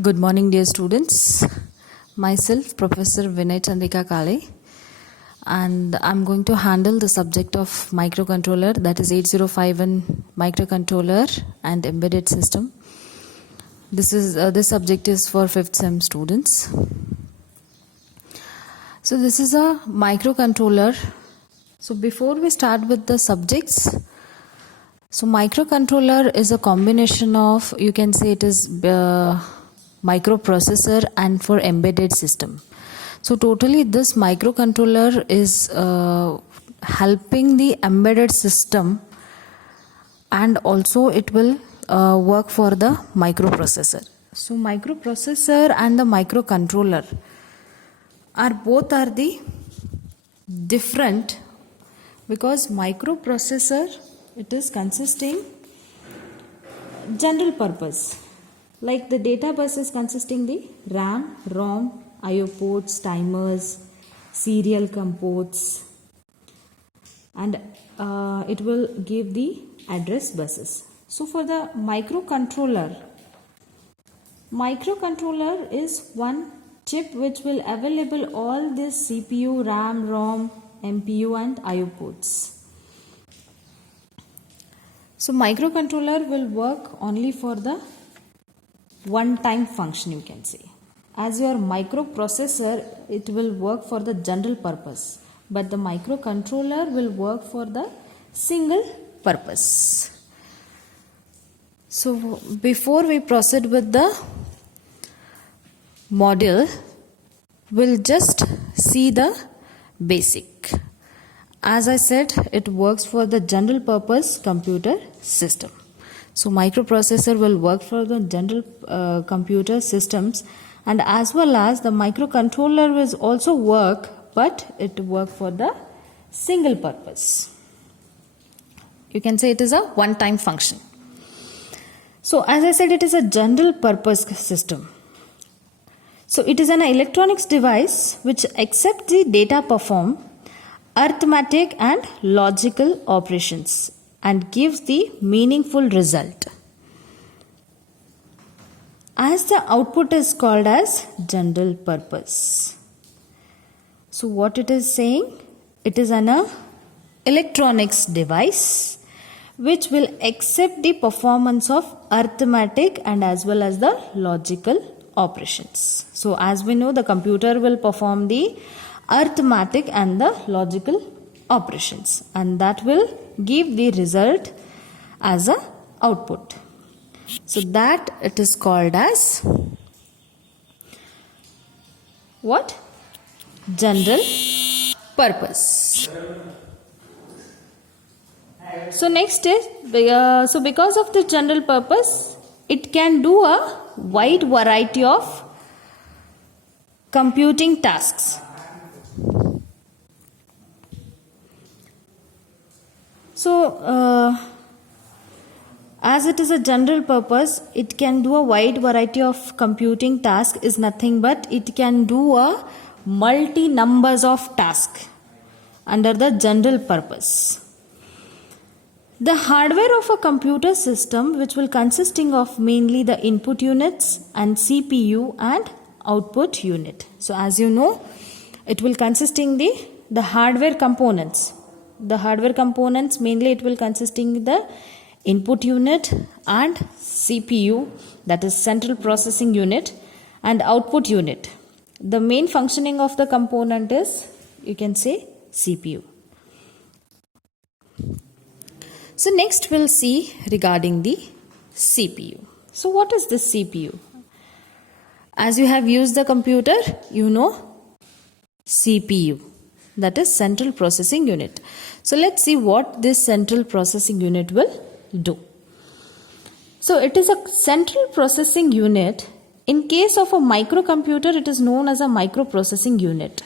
Good morning, dear students. Myself, Professor Vinay Chandrika Kale, and I'm going to handle the subject of microcontroller, that is 8051 microcontroller and embedded system. This subject is for 5th sem students. So this is a microcontroller. So before we start with the subjects, so microcontroller is a combination of, you can say it is microprocessor and for embedded system. So totally this microcontroller is helping the embedded system, and also it will work for the microprocessor. So microprocessor and the microcontroller are the different, because microprocessor, it is consisting general purpose. Like the data bus is consisting the RAM, ROM, IO ports, timers, serial ports, and it will give the address buses. So for the microcontroller is one chip which will available all this CPU, RAM, ROM, MPU and IO ports. So microcontroller will work only for the one-time function, you can say. As your microprocessor, it will work for the general purpose, but the microcontroller will work for the single purpose. So before we proceed with the module, we'll just see the basic. As I said, it works for the general purpose computer system. So microprocessor will work for the general computer systems, and as well as the microcontroller will also work, but it work for the single purpose. You can say it is a one-time function. So as I said, it is a general purpose system. So it is an electronics device which accepts the data perform arithmetic and logical operations and gives the meaningful result. As the output is called as general purpose. So what it is saying? It is an electronics device which will accept the performance of arithmetic and as well as the logical operations. So as we know, the computer will perform the arithmetic and the logical operations, and that will give the result as a output. So that it is called as what? General purpose. So next is, so because of the general purpose, it can do a wide variety of computing tasks. So, as it is a general purpose, it can do a wide variety of computing tasks is nothing but it can do a multi numbers of tasks under the general purpose. The hardware of a computer system, which will consisting of mainly the input units and CPU and output unit. So as you know, it will consisting the hardware components. The hardware components mainly it will consisting the input unit and CPU, that is central processing unit, and output unit. The main functioning of the component is, you can say, CPU. So next we'll see regarding the CPU. So what is this CPU? As you have used the computer, you know CPU, that is central processing unit. So let's see what this central processing unit will do. So it is a central processing unit. In case of a microcomputer, it is known as a microprocessing unit.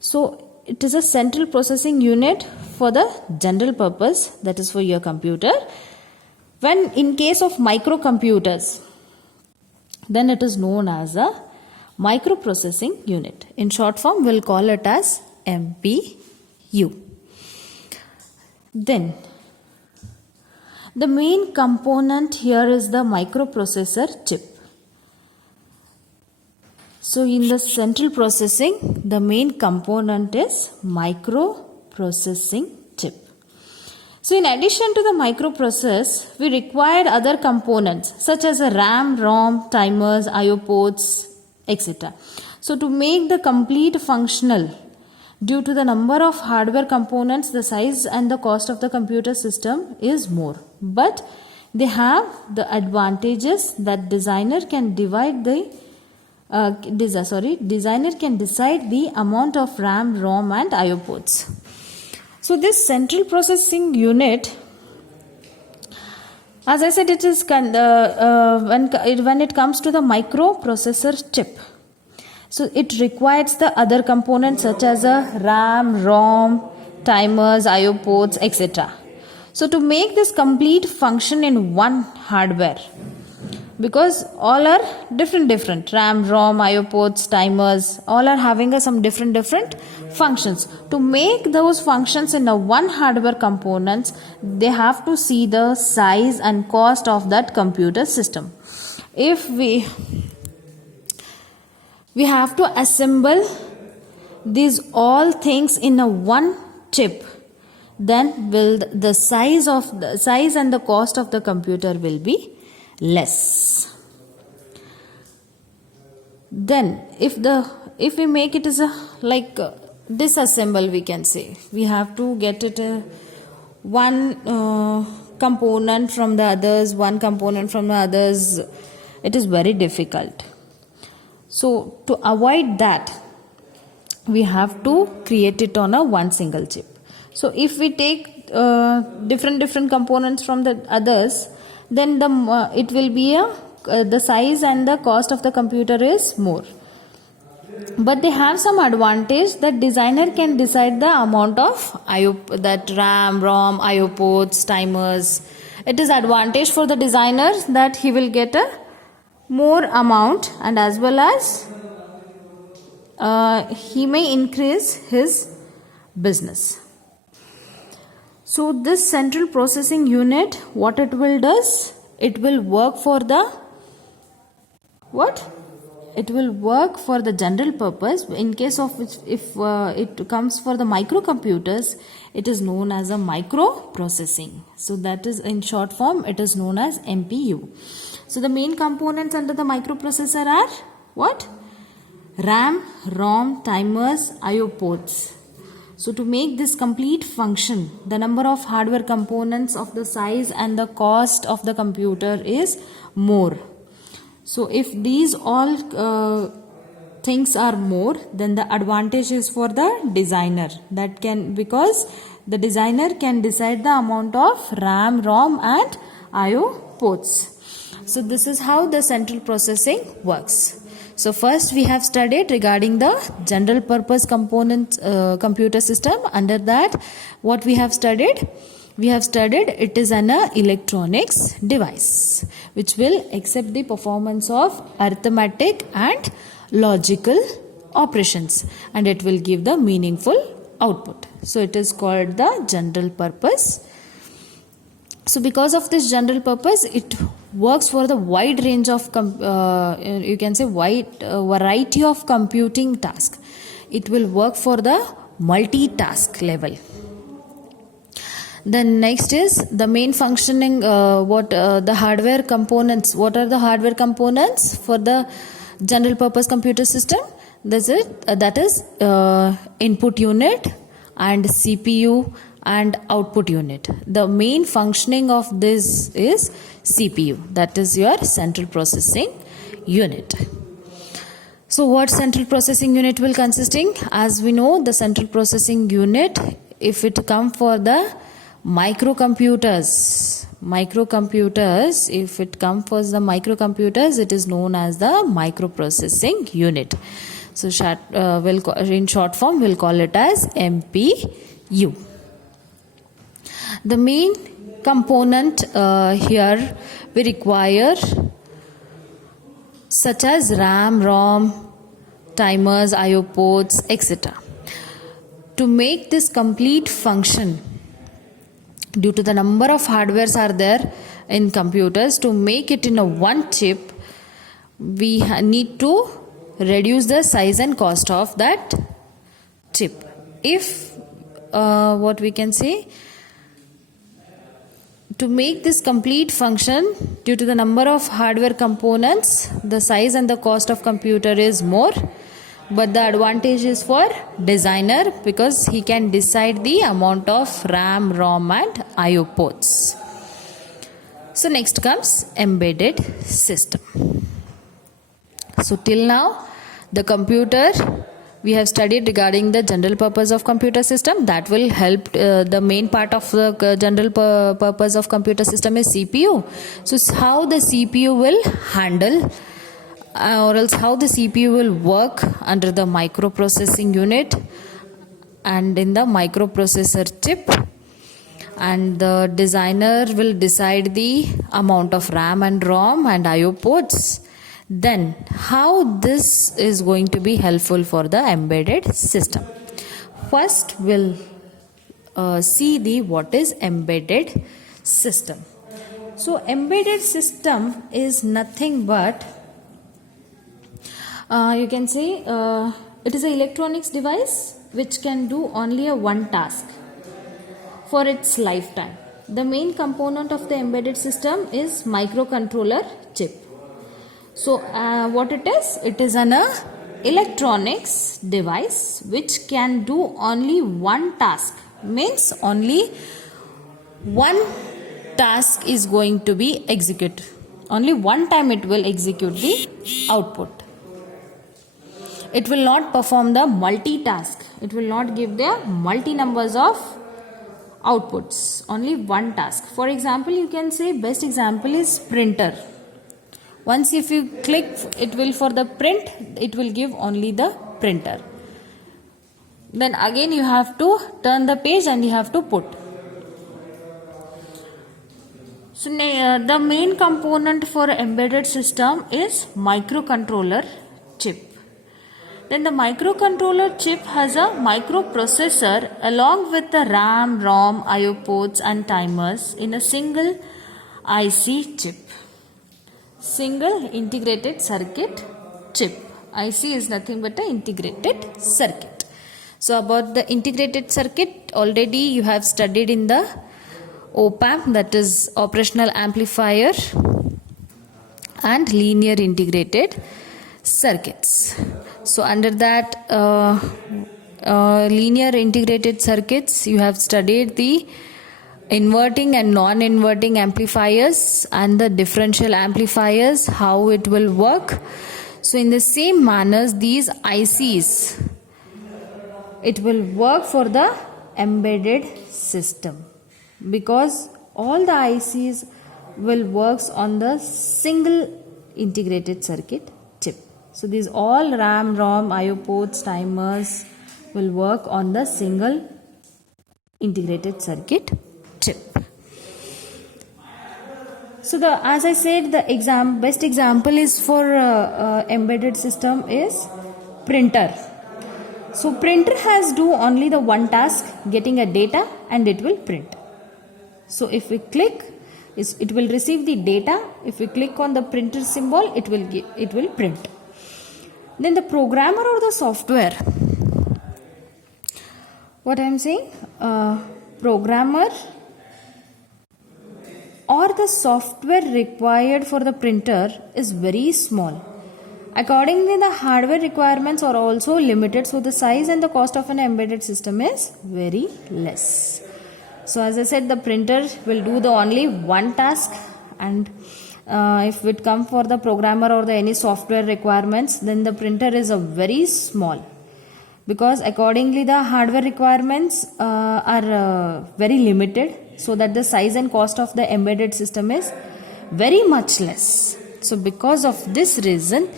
So it is a central processing unit for the general purpose, that is for your computer. When in case of microcomputers, then it is known as a microprocessing unit. In short form, we'll call it as MPU. Then the main component here is the microprocessor chip. So in the central processing, the main component is microprocessing chip. So in addition to the microprocess, we required other components such as a RAM, ROM, timers, IO ports, etc. So to make the complete functional, due to the number of hardware components, the size and the cost of the computer system is more. But they have the advantages that designer can decide the amount of RAM, ROM and IO ports. So this central processing unit, as I said, it is when it comes to the microprocessor chip. So it requires the other components such as a RAM, ROM, timers, IO ports, etc. So to make this complete function in one hardware, because all are different RAM, ROM, IO ports, timers, all are having some different functions. To make those functions in a one hardware components, they have to see the size and cost of that computer system. If we have to assemble these all things in a one chip, then will the size and the cost of the computer will be less. Then if we make it as a disassemble, we can say we have to get it one component from the others, it is very difficult. So to avoid that, we have to create it on a one single chip. So if we take different components from the others, then it will be the size and the cost of the computer is more. But they have some advantage that designer can decide the amount of that RAM, ROM, IO ports, timers. It is advantage for the designer that he will get a more amount, and as well as he may increase his business. So this central processing unit, what it will does, it will work for the it will work for the general purpose. In case of which, if it comes for the microcomputers, it is known as a microprocessing. So that is, in short form, it is known as MPU. So the main components under the microprocessor are what? RAM, ROM, timers, IO ports. So to make this complete function, the number of hardware components of the size and the cost of the computer is more. So if these all things are more, then the advantage is for the designer. Because the designer can decide the amount of RAM, ROM and IO ports. So this is how the central processing works. So first we have studied regarding the general purpose component computer system. Under that, what we have studied? We have studied it is an electronics device which will accept the performance of arithmetic and logical operations, and it will give the meaningful output. So it is called the general purpose. So because of this general purpose, it works for the wide range of you can say wide variety of computing tasks. It will work for the multitask level. Then next is the main functioning, the hardware components. What are the hardware components for the general purpose computer system? That is input unit and CPU and output unit. The main functioning of this is CPU, that is your central processing unit. So what central processing unit will consisting? As we know, the central processing unit, if it come for the microcomputers, if it comes for the microcomputers, it is known as the microprocessing unit. So in short form, we'll call it as MPU. The main component here we require such as RAM, ROM, timers, IO ports, etc. To make this complete function, due to the number of hardwares are there in computers, to make it in a one chip, we need to reduce the size and cost of that chip. If what we can say, to make this complete function, due to the number of hardware components, the size and the cost of computer is more, but the advantage is for designer because he can decide the amount of RAM, ROM and IO ports. So next comes embedded system. So till now the computer we have studied regarding the general purpose of computer system. That will help. The main part of the general purpose of computer system is CPU. So how the CPU will handle or else how the CPU will work under the microprocessing unit and in the microprocessor chip, and the designer will decide the amount of RAM and ROM and IO ports. Then how this is going to be helpful for the embedded system. First we'll see the what is embedded system. So embedded system is nothing but you can say it is an electronics device which can do only a one task for its lifetime. The main component of the embedded system is microcontroller chip. So what it is? It is an electronics device which can do only one task. Means only one task is going to be executed. Only one time it will execute the output. It will not perform the multitask. It will not give the multi numbers of outputs. Only one task. For example, you can say best example is printer. Once if you click, it will for the print, it will give only the printer. Then again you have to turn the page and you have to put. So the main component for embedded system is microcontroller chip. Then the microcontroller chip has a microprocessor along with the RAM, ROM, IO ports and timers in a single IC chip. Single integrated circuit chip. IC is nothing but an integrated circuit. So about the integrated circuit, already you have studied in the OPAMP, that is operational amplifier and linear integrated circuits. So under that linear integrated circuits, you have studied the inverting and non-inverting amplifiers and the differential amplifiers, how it will work. So in the same manners, these ICs, it will work for the embedded system because all the ICs will works on the single integrated circuit chip. So these all RAM, ROM, IO ports, timers will work on the single integrated circuit chip. So as I said, the best example is for embedded system is printer. So printer has do only the one task, getting a data and it will print. So if we click, it will receive the data. If we click on the printer symbol, it will print. Then the programmer or the software, what I am saying, programmer or the software required for the printer is very small. Accordingly, the hardware requirements are also limited, so the size and the cost of an embedded system is very less. So as I said, the printer will do the only one task, and if it come for the programmer or the any software requirements, then the printer is a very small, because accordingly the hardware requirements are very limited, so that the size and cost of the embedded system is very much less. So because of this reason,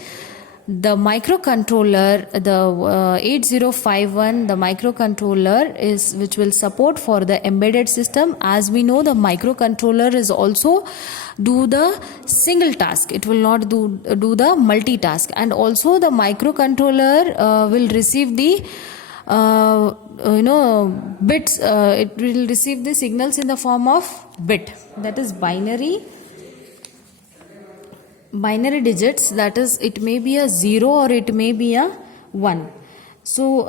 the microcontroller, the 8051, the microcontroller is which will support for the embedded system. As we know, the microcontroller is also do the single task. It will not do the multitask. And also the microcontroller will receive the bits. It will receive the signals in the form of bit, that is binary binary digits, that is, it may be a 0 or it may be a 1. So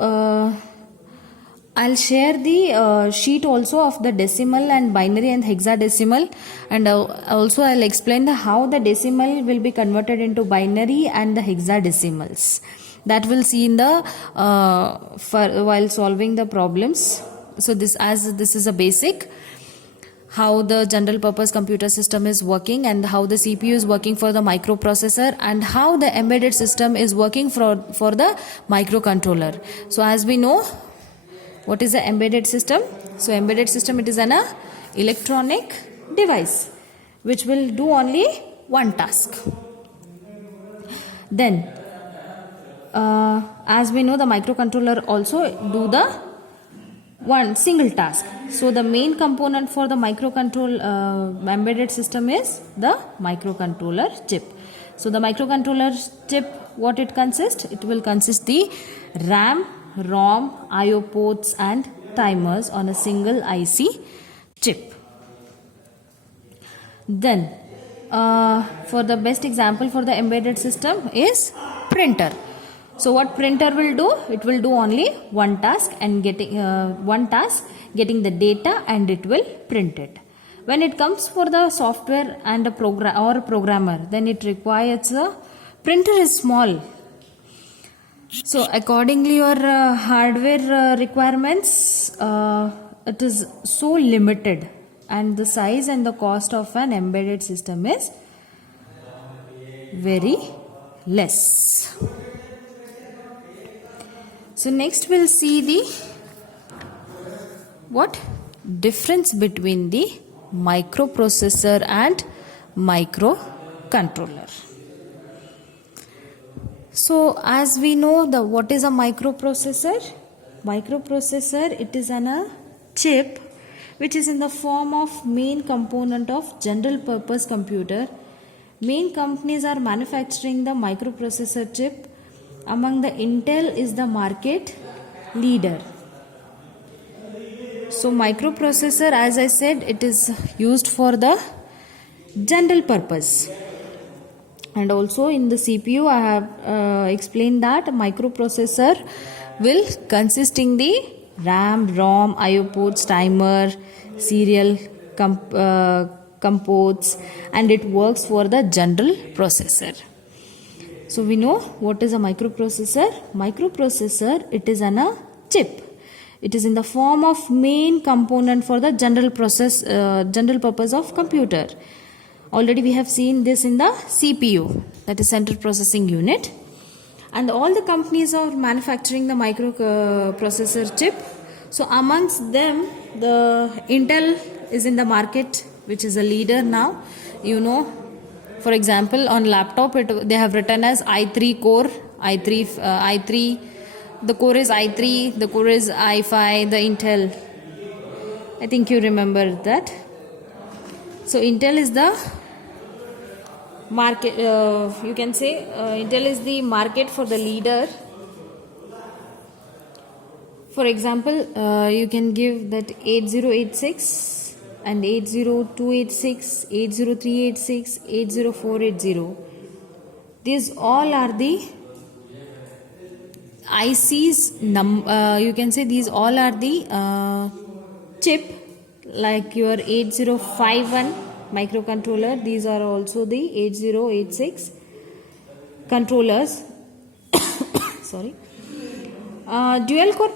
I'll share the sheet also of the decimal and binary and hexadecimal, and also I'll explain how the decimal will be converted into binary and the hexadecimals. That we'll see in the while solving the problems. So this is a basic how the general purpose computer system is working, and how the CPU is working for the microprocessor, and how the embedded system is working for the microcontroller. So as we know, what is the embedded system? So embedded system, it is an electronic device which will do only one task. Then as we know, the microcontroller also do the one single task. So the main component for the embedded system is the microcontroller chip. So the microcontroller chip, what it consists? It will consist the RAM, ROM, IO ports and timers on a single IC chip. Then for the best example for the embedded system is printer. So what printer will do? It will do only one task, and getting the data, and it will print it. When it comes for the software and a programmer, then it requires a printer is small. So accordingly your hardware requirements, it is so limited, and the size and the cost of an embedded system is very less. So next we'll see the difference between the microprocessor and microcontroller. So as we know, what is a microprocessor? Microprocessor, it is a chip which is in the form of main component of general purpose computer. Main companies are manufacturing the microprocessor chip. Among the Intel is the market leader. So microprocessor, as I said, it is used for the general purpose. And also in the CPU, I have explained that microprocessor will consist in the RAM, ROM, IO ports, timer, serial comports, and it works for the general processor. So we know what is a microprocessor. Microprocessor, it is a chip. It is in the form of main component for the general purpose of computer. Already we have seen this in the CPU, that is central processing unit. And all the companies are manufacturing the microprocessor chip. So amongst them, the Intel is in the market, which is a leader now. You know, for example, on laptop, they have written as i3 core, i3, the core is i3, the core is i5, the Intel. I think you remember that. So Intel is the market, you can say Intel is the market for the leader. For example, you can give that 8086 and 80286, 80386, 80480. These all are the ICs, you can say these all are the chip, like your 8051 microcontroller. These are also the 8086 controllers. Sorry. Dual core